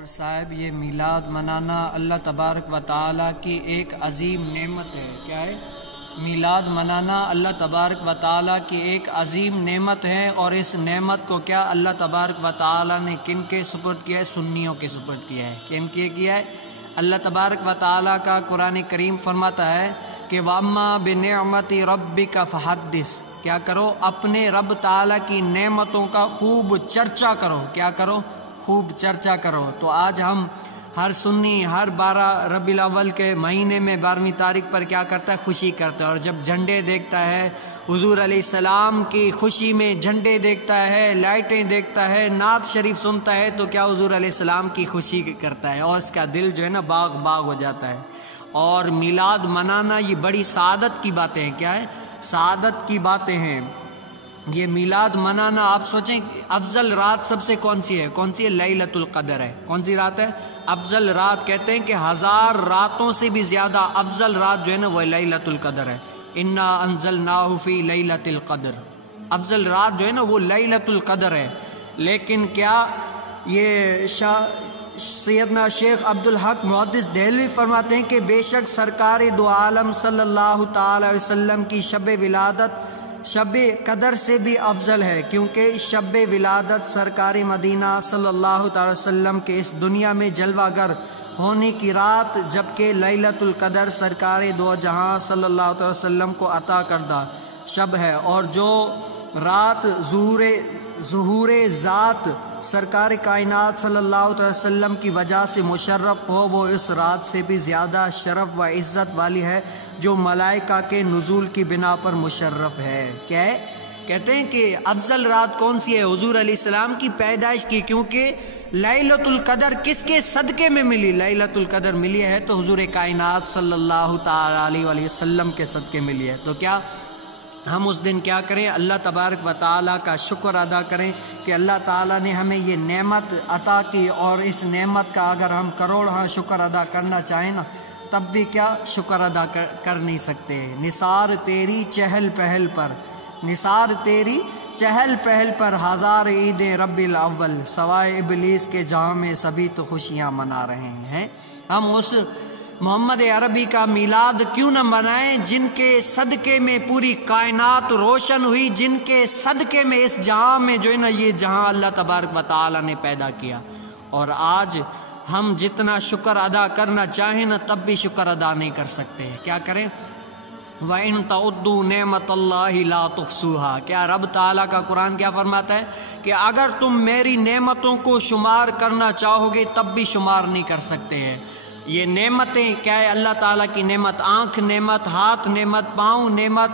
اور صاحب یہ میلاد منانا اللہ تبارک و تعالیٰ کی ایک عظیم نعمت ہے۔ کیا ہے؟ میلاد منانا اللہ تبارک و تعالیٰ کی ایک عظیم نعمت ہے، اور اس نعمت کو کیا اللہ تبارک و تعالیٰ نے کن کے سپرد کیا ہے؟ سنیوں کے سپرد کیا ہے۔ کن کے کیا ہے؟ اللہ تبارک و تعالیٰ کا قرآن کریم فرماتا ہے کہ وَأَمَّا بِنِعْمَتِ رَبِّكَ فَحَدِّثْ، کیا کرو؟ اپنے رب تعالیٰ کی نعمتوں کا خوب چرچا کرو۔ کیا کرو؟ خوب چرچا کرو۔ تو آج ہم ہر سنی ہر 12 ربیع الاول کے مہینے میں 12ویں تاریخ پر کیا کرتا ہے؟ خوشی کرتا ہے، اور جب جھنڈے دیکھتا ہے، حضور علیہ السلام کی خوشی میں جھنڈے دیکھتا ہے، لائٹیں دیکھتا ہے، نعت شریف سنتا ہے، تو کیا حضور علیہ السلام کی خوشی کرتا ہے، اور اس کا دل جو ہے نا باغ باغ ہو جاتا ہے۔ اور میلاد منانا یہ بڑی سعادت کی باتیں ہیں۔ کیا ہے؟ سعادت کی باتیں ہیں یہ میلاد منانا۔ آپ سوچیں افضل رات سب سے کون سی ہے؟ کون سی ہے؟ لیلۃ القدر ہے۔ کون سی رات ہے؟ افضل رات۔ کہتے ہیں کہ 1000 راتوں سے بھی زیادہ افضل رات جو ہے نا وہ لیلۃ القدر ہے۔ انا انزلناہ فی لیلۃ القدر، افضل رات جو ہے نا وہ لیلۃ القدر ہے۔ لیکن کیا یہ سیدنا شیخ عبدالحق محدث دہلوی فرماتے ہیں کہ بے شک سرکار دو عالم صلی اللہ تعالی علیہ وسلم کی شب ولادت شب قدر سے بھی افضل ہے، کیونکہ شب ولادت سرکار مدینہ صلی اللہ تعالی وسلم کے اس دنیا میں جلوہ گر ہونے کی رات، جبکہ لیلۃ القدر سرکار دو جہاں صلی اللہ تعالی وسلم کو عطا کردہ شب ہے۔ اور جو رات ظہور ذات سرکار کائنات صلی اللہ علیہ وسلم کی وجہ سے مشرف ہو، وہ اس رات سے بھی زیادہ شرف و عزت والی ہے جو ملائکہ کے نزول کی بنا پر مشرف ہے۔ کیا ہے؟ کہتے ہیں کہ افضل رات کون سی ہے؟ حضور علیہ السلام کی پیدائش کی، کیونکہ لیلۃ القدر کس کے صدقے میں ملی؟ لیلۃ القدر ملی ہے تو حضور کائنات صلی اللہ تعالی علیہ وسلم کے صدقے ملی ہے۔ تو کیا ہم اس دن کیا کریں؟ اللہ تبارک و تعالیٰ کا شکر ادا کریں کہ اللہ تعالیٰ نے ہمیں یہ نعمت عطا کی، اور اس نعمت کا اگر ہم کروڑ شکر ادا کرنا چاہیں نا تب بھی کیا شکر ادا کر نہیں سکتے۔ نثار تیری چہل پہل پر، نثار تیری چہل پہل پر 1000 عیدیں ربیع الاول، سوائے ابلیس کے جہاں میں سبھی تو خوشیاں منا رہے ہیں۔ ہم اس محمد عربی کا میلاد کیوں نہ منائیں جن کے صدقے میں پوری کائنات روشن ہوئی، جن کے صدقے میں اس جہاں میں جو ہے نا یہ جہاں اللہ تبارک و تعالیٰ نے پیدا کیا۔ اور آج ہم جتنا شکر ادا کرنا چاہیں نا تب بھی شکر ادا نہیں کر سکتے۔ کیا کریں؟ وَإِن تَعُدُّوا نِعْمَتَ اللَّهِ لَا تُحْصُوهَا، کیا رب تعالیٰ کا قرآن کیا فرماتا ہے کہ اگر تم میری نعمتوں کو شمار کرنا چاہو گے تب بھی شمار نہیں کر سکتے ہیں۔ یہ نعمتیں کیا ہے؟ اللہ تعالیٰ کی نعمت، آنکھ نعمت، ہاتھ نعمت، پاؤں نعمت،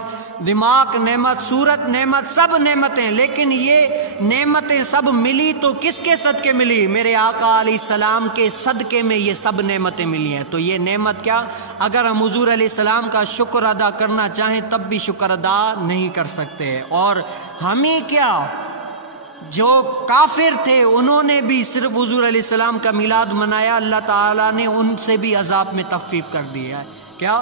دماغ نعمت، صورت نعمت، سب نعمتیں۔ لیکن یہ نعمتیں سب ملی تو کس کے صدقے ملی؟ میرے آقا علیہ السلام کے صدقے میں یہ سب نعمتیں ملی ہیں۔ تو یہ نعمت کیا اگر ہم حضور علیہ السلام کا شکر ادا کرنا چاہیں تب بھی شکر ادا نہیں کر سکتے۔ اور ہمیں کیا جو کافر تھے انہوں نے بھی صرف حضور علیہ السلام کا میلاد منایا، اللہ تعالیٰ نے ان سے بھی عذاب میں تخفیف کر دیا ہے۔ کیا؟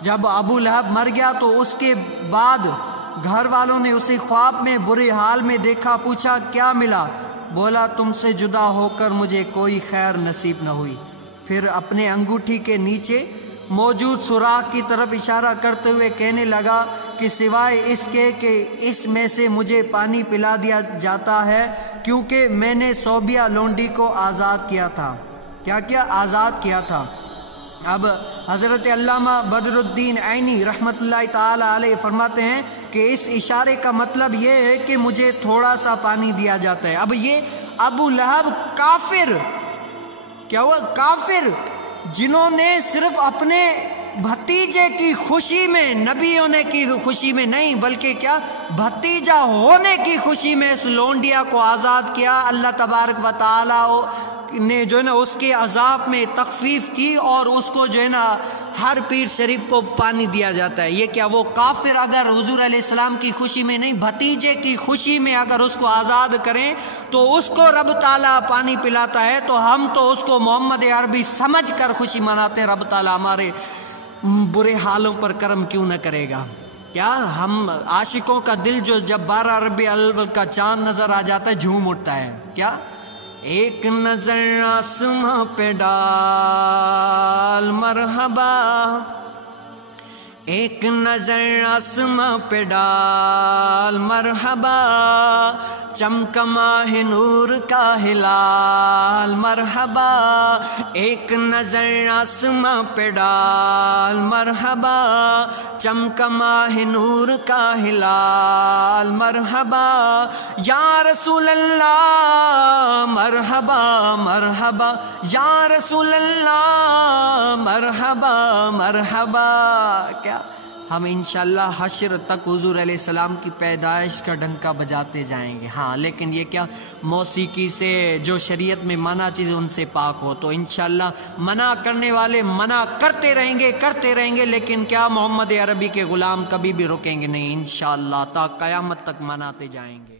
جب ابو لہب مر گیا تو اس کے بعد گھر والوں نے اسے خواب میں برے حال میں دیکھا، پوچھا کیا ملا؟ بولا تم سے جدا ہو کر مجھے کوئی خیر نصیب نہ ہوئی۔ پھر اپنے انگوٹھی کے نیچے موجود سوراخ کی طرف اشارہ کرتے ہوئے کہنے لگا کہ سوائے اس کے کہ اس میں سے مجھے پانی پلا دیا جاتا ہے، کیونکہ میں نے صوبیہ لونڈی کو آزاد کیا تھا۔ کیا کیا؟ آزاد کیا تھا۔ اب حضرت علامہ بدر الدین عینی رحمۃ اللہ تعالی علیہ فرماتے ہیں کہ اس اشارے کا مطلب یہ ہے کہ مجھے تھوڑا سا پانی دیا جاتا ہے۔ اب یہ ابو لہب کافر، کیا ہوا؟ کافر، جنہوں نے صرف اپنے بھتیجے کی خوشی میں، نبی ہونے کی خوشی میں نہیں بلکہ کیا بھتیجا ہونے کی خوشی میں اس لونڈیا کو آزاد کیا۔ اللہ تبارک و تعالیٰ نے جو ہے نا اس کے عذاب میں تخفیف کی، اور اس کو جو ہے نا ہر پیر شریف کو پانی دیا جاتا ہے۔ یہ کیا وہ کافر اگر حضور علیہ السلام کی خوشی میں نہیں بھتیجے کی خوشی میں اگر اس کو آزاد کریں تو اس کو رب تعالیٰ پانی پلاتا ہے، تو ہم تو اس کو محمد عربی سمجھ کر خوشی مناتے ہیں۔ رب تعالیٰ ہمارے برے حالوں پر کرم کیوں نہ کرے گا؟ کیا ہم عاشقوں کا دل جو جب 12 ربیع الاول کا چاند نظر آ جاتا ہے جھوم اٹھتا ہے؟ کیا ایک نظر آسماں پہ ڈال مرحبا، ایک نظر آسماں پہ ڈال مرحبا، چمکا ماہ نور کا ہلال مرحبا، ایک نظر آسماں پہ ڈال مرحبا، چمکا ماہ نور کا ہلال مرحبا، یا رسول اللہ مرحبا مرحبا، یا رسول اللہ مرحبا مرحبا۔ کیا ہم انشاءاللہ حشر تک حضور علیہ السلام کی پیدائش کا ڈنکا بجاتے جائیں گے، ہاں لیکن یہ کیا موسیقی سے، جو شریعت میں منع چیز ان سے پاک ہو، تو انشاءاللہ منع کرنے والے منع کرتے رہیں گے، لیکن کیا محمد عربی کے غلام کبھی بھی رکیں گے نہیں، انشاءاللہ تا قیامت تک مناتے جائیں گے۔